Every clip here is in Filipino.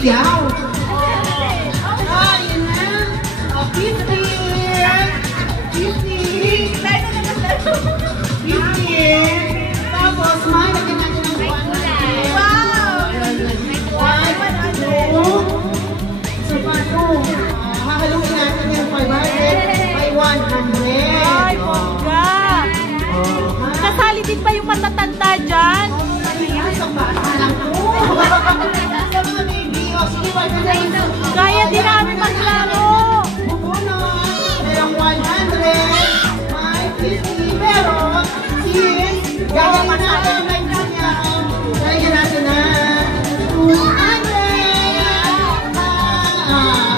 sayaw. Yun na. 50. 50. 50. Tapos, may lagyan natin ng 100. Wow! 1, 2. So, paano? Hahaluin natin yung 500 by 100. Ay, bongga! Kasali din ba yung matatanda dyan? Isang bata lang po. Sa mga baby, sige, 500. Kaya din namin maglaro. Bukuno, merong 100, may 50, pero sis, gagawin natin may kanya. Gagawin natin na 200.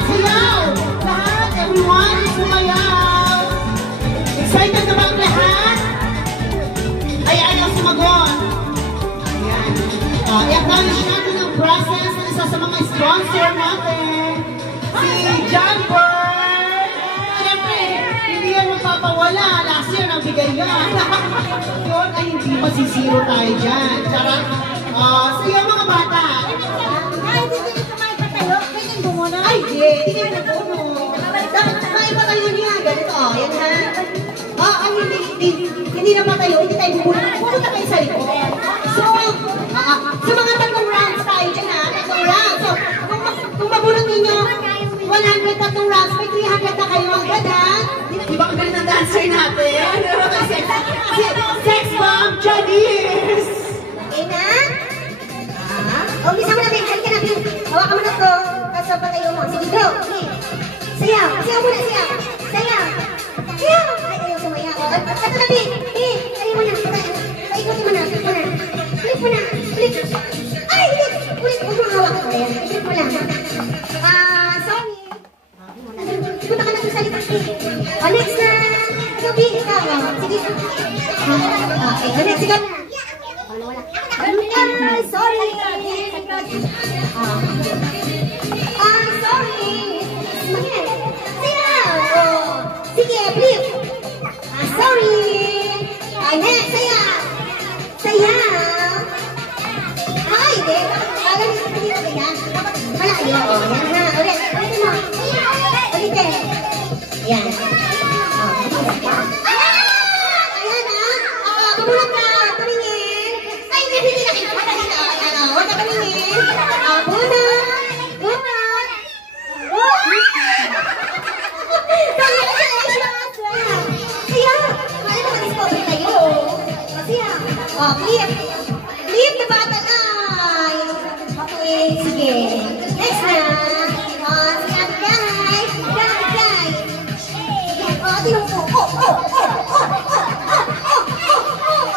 Sayaw! Lahat, everyone, sumayaw. Excited na ba ang lahat? Ay, ayaw sumagot. Ayan. I-acknowledge natin ang presence ng isa sa mga sponsor natin. Si Jumper! Siyempre, hindi yan magpapawala. Last year, nagbigay yan. Yun ay hindi masisiro tayo dyan. Charot. Sige mga bata. Ay, hindi kumain pa tayo. Pwede mo muna. Ay, hindi kayo napuno. Dapat kumain pa tayo niya. Ganito, yan ha. Hindi naman tayo. Hindi tayo bubuna. Pupunta kayo sa likod. So, sa mga tatlong rounds tayo dyan ha. Tatlong rounds. So, kung mabunot ninyo, 100 tatlong rounds, may 300 na kayo agad ha. Di ba kagaling ng dancer natin? Sex bomb, Janice! Okay na? Umpisa mo natin. Halika natin. Hawakan mo na ito. Tapos sa patayo mo. Sige, go. Okay. Sayaw. Sayaw muna, sayaw. Sayaw. Sayaw. Ay, ayaw sumayaw. Ito natin. Ayaw mo na. Paikutin mo na. Flip mo na. Flip mo na. Flip. Ay, flip. Flip. Huwag mo hawak ko. Ayan. Flip mo lang. Sorry. Punta ka na sa likod. Next na. Sabi, ikaw. Sige. Okay. Next, sige na. Sorry. Sorry. Sayaw. Sige, flip. Sorry. Next, sayaw. Sayaw. Ay, hindi. Alam niyo, hindi ko ganyan. Malayo. Yan na. Ulit. Ulit mo. Ulitin. Yan. Ayan ha. Kumulat ka. Tumingin. Ay, hindi na kita. Huwag ka tumingin. Bunot. Bunot. Sayaw. Kaya naman discover tayo. Sayaw. Flip. Flip na bata na. Okay, sige. Next na. Sige, guys. Guys. Tinong po.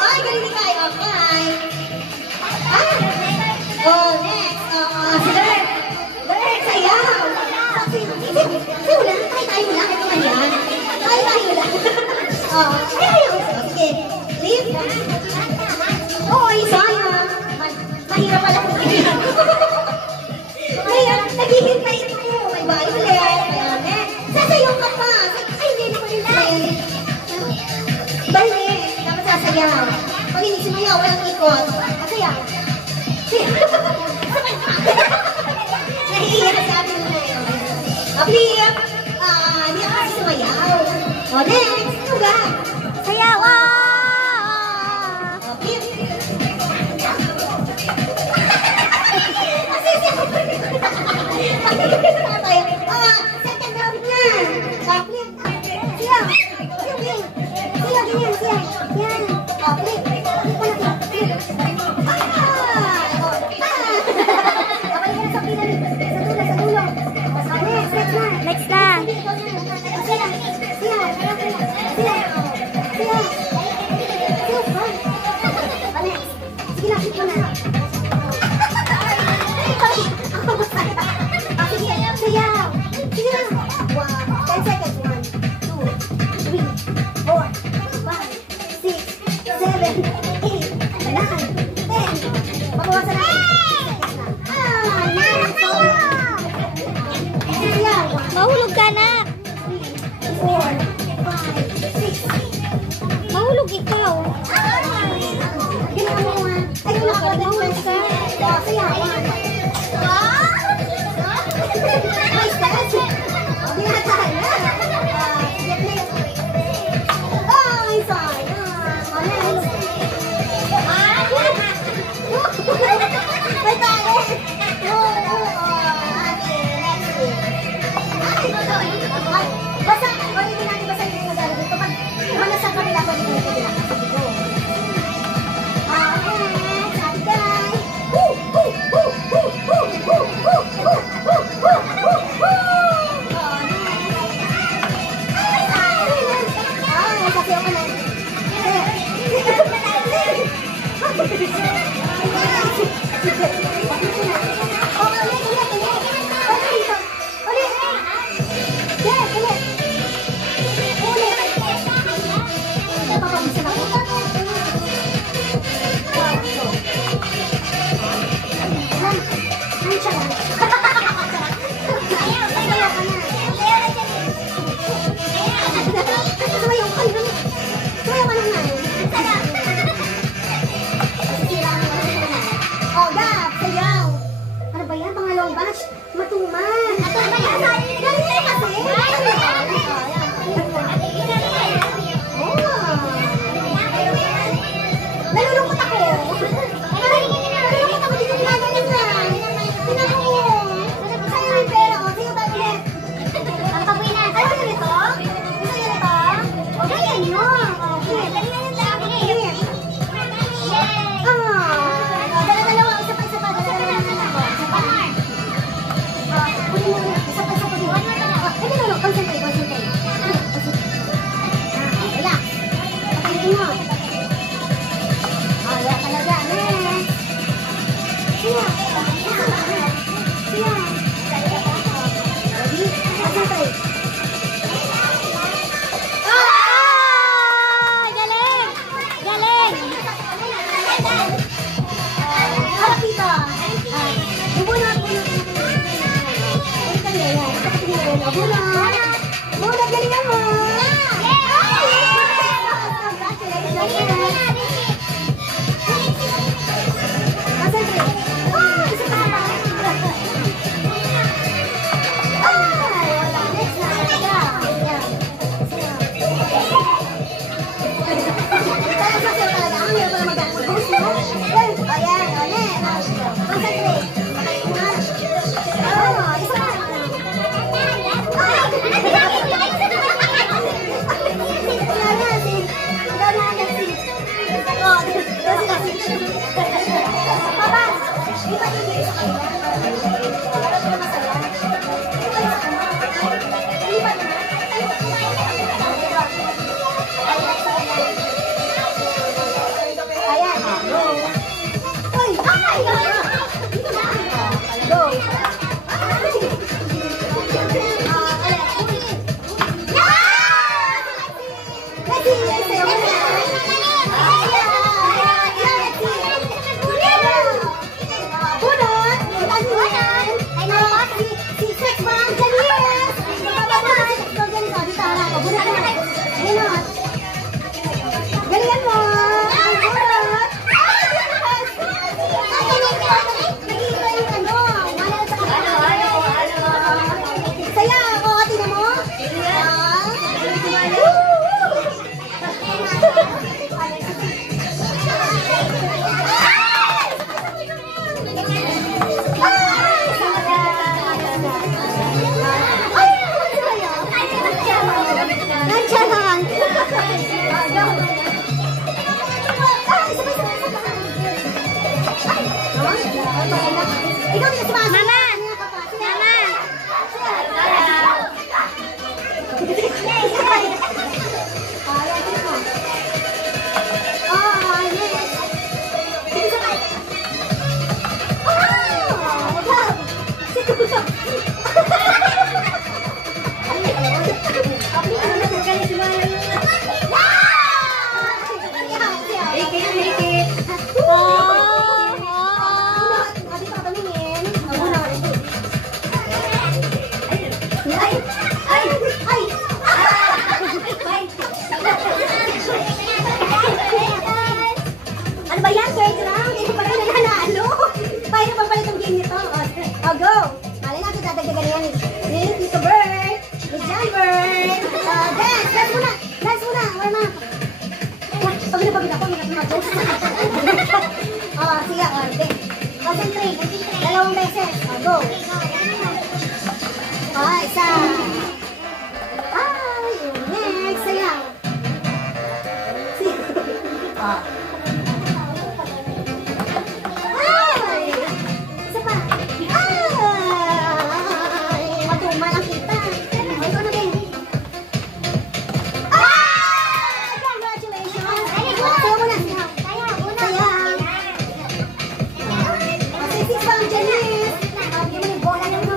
Ay, galing kayo. Okay. Next. Sige. Next, sayaw. Sige, wala. Tayo lang. Ito man yan. Tayo lang. Sige. Leave. Ay, sayang. Mahirap pala kung ganyan. Kaya, naghihintay ito. May bahay ulit. Sasayaw ka pa. Ay, hindi ko rin sayaw. Balik. Dapat sasayaw. Pag hindi sumayaw, walang ikot. Sasayaw. Nahihiya sa atin mo na yun. Flip. Hindi ako kasi sumayaw. Next. Tuga. Sayaw. Flip. Second round na. Flip. Siya. Siya, ganyan, siya. Yan. Flip. Next na. Siya. Sige na, sayaw. Sige na. 10 seconds. 1, 2, 3, 4, 5, 6, 7, 8, 9, 10. Mabawasan natin. Mahulog ka na. 4, 5, 6. Mahulog ikaw. Ginawa mo nga. Ay, mahulog ka. Siya. Siya. Ready? Concentrate. Galing! Galing! Harap dito. Bubunot. Bunot, galingan mo. Congratulations. Concentrate. Isa pa. Wala. Next na. Galingan mo! Nakita yung ano! Saya ako! Tingnan mo! Ikaw na si Mama! Ano ba yan? Pwede lang. Hindi pa rin nanalo. Paano pa pala itong game nito? O, go! Mali natin dadagdagan yan. Ni Tito Bird, ni John Bird. Dance! Dance muna! Dance muna! Warm up! Pagod ako. Sige. Concentrate. Dalawang beses. Go! Isa. Yung next. Sayaw. Isa pa. Matumal ang kita. Ito na din. Congratulations. Sayaw mo na. Sayaw. Kasi 6 pound Janice. Hindi mo yung bola na mo.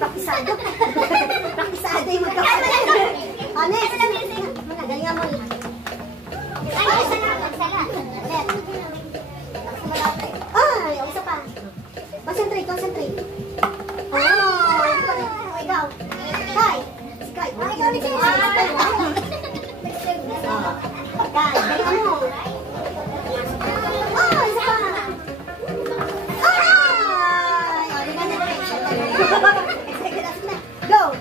Praktisado. Praktisado yung magkakalit. Next. Galingan mo. Isa pa. Concentrate. Ikaw. Kai. Si Kai. Kai, galingan mo. Isa pa. Go!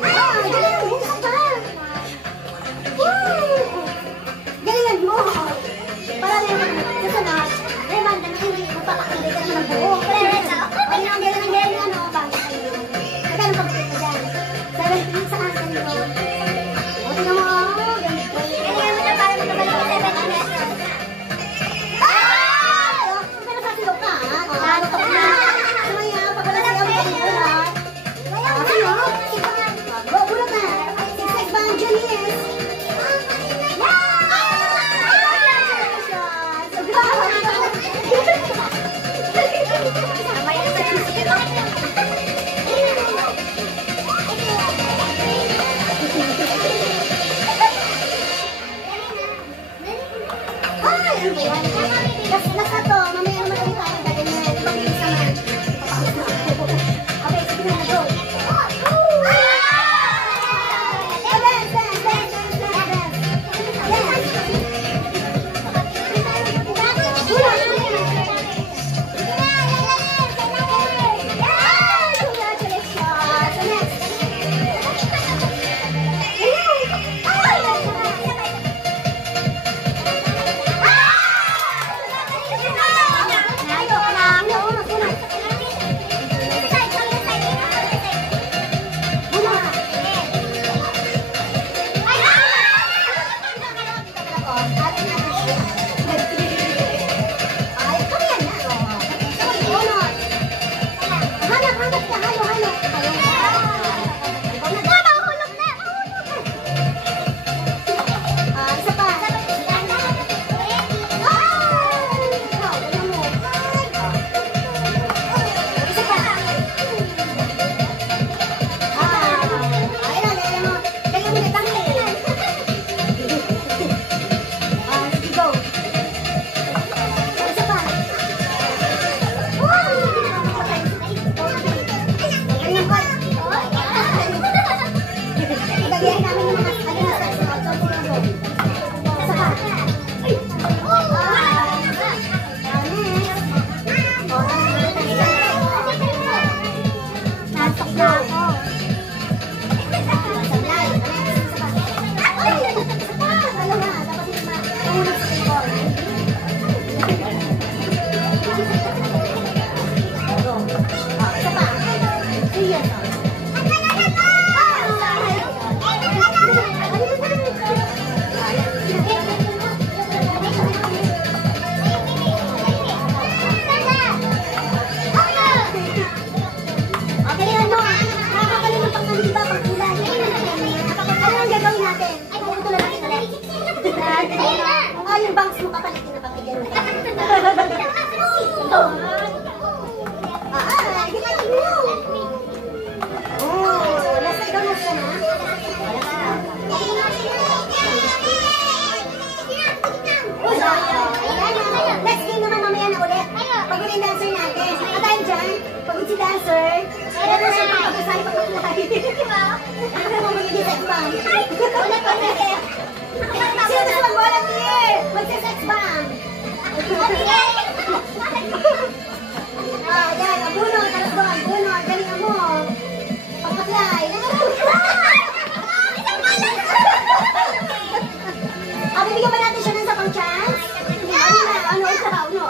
Galingan mo! Galingan mo! Last na to, mamaya naman ulit tayo gaganyan. Ibang bilis naman. Okay, sige na, go. Yung bangs mo kapalitin na pagkigyan mo. Ginaling mo. Nasa ikaw na siya na. Next game naman mamaya na ulit. Pag yung dancer natin. At dahil dyan, pagod si dancer, kaya na siya pagkasali pagkakulay. Ako mo magiging sex bomb. Sino na lang volunteer? Magsa-sex bomb. Yan, abuno, talas doon, abuno, galing mo. Pag-apply. Bibigyan ba natin siya ng sa pang-chance? Ano, isa ba? Uno.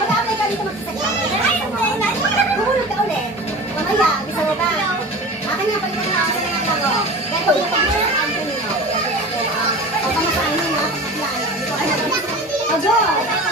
Mag-apply ka dito magsa-sex bomb. Bumulog ka ulit. Mamaya, bisa mo ba? Akin nga, palitan na ako sa nangyayang ako. Kaya pag yung pang-chance, ang pinino. Pagkamasahin mo na, pag-apply. Dito ka na. Go!